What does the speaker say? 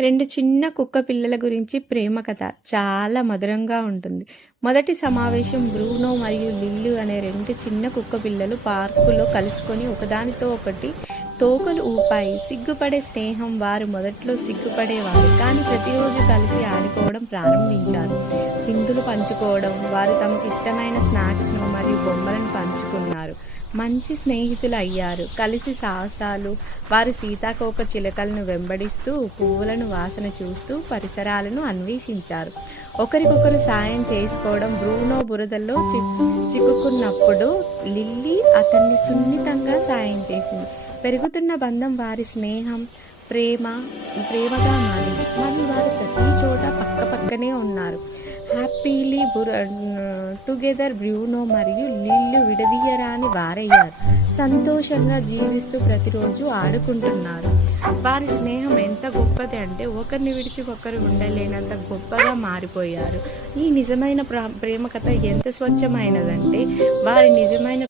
2 చిన్న కుక్క పిల్లల గురించి ప్రేమ కథ చాలా మధురంగా ఉంటుంది. మొదటి సమావేశం బ్రూనో మరియు లిల్లు అనే 2 చిన్న కుక్క పిల్లలు పార్కులో కలుసుకొని ఒకదానితో ఒకటి తోకలు ఊపాయి. సిగ్గుపడే స్నేహం. వారు మొదట్లో సిగ్గుపడేవారు, కానీ ప్రతిరోజు కలిసి ఆడుకోవడం ప్రారంభించారు. విందులు పంచుకోవడం, వారు తమకు ఇష్టమైన స్నాక్స్ను మరియు బొమ్మలను పంచుకున్నారు. మంచి స్నేహితులు అయ్యారు. కలిసి సాహసాలు. వారు సీతాకోక చిలుకలను వెంబడిస్తూ, పువ్వులను వాసన చూస్తూ పరిసరాలను అన్వేషించారు. ఒకరికొకరు సాయం చేసుకోవడం. బ్రూనో బురదలో చిక్కుకున్నప్పుడు లిల్లీ అతన్ని సున్నితంగా సాయం చేసింది. పెరుగుతున్న బంధం వారి స్నేహం ప్రేమగా మారింది, మరియు వారు ప్రతి చోట పక్కనే ఉన్నారు. Happily together. బ్రూనో మరియు లిల్లు విడదీయరాని వారయ్యారు. సంతోషంగా జీవిస్తూ ప్రతిరోజు ఆడుకుంటున్నారు. వారి స్నేహం ఎంత గొప్పది అంటే ఒకరిని విడిచి ఒకరు ఉండలేనంత గొప్పగా మారిపోయారు. ఈ నిజమైన ప్రేమ కథ ఎంత స్వచ్ఛమైనదంటే వారి నిజమైన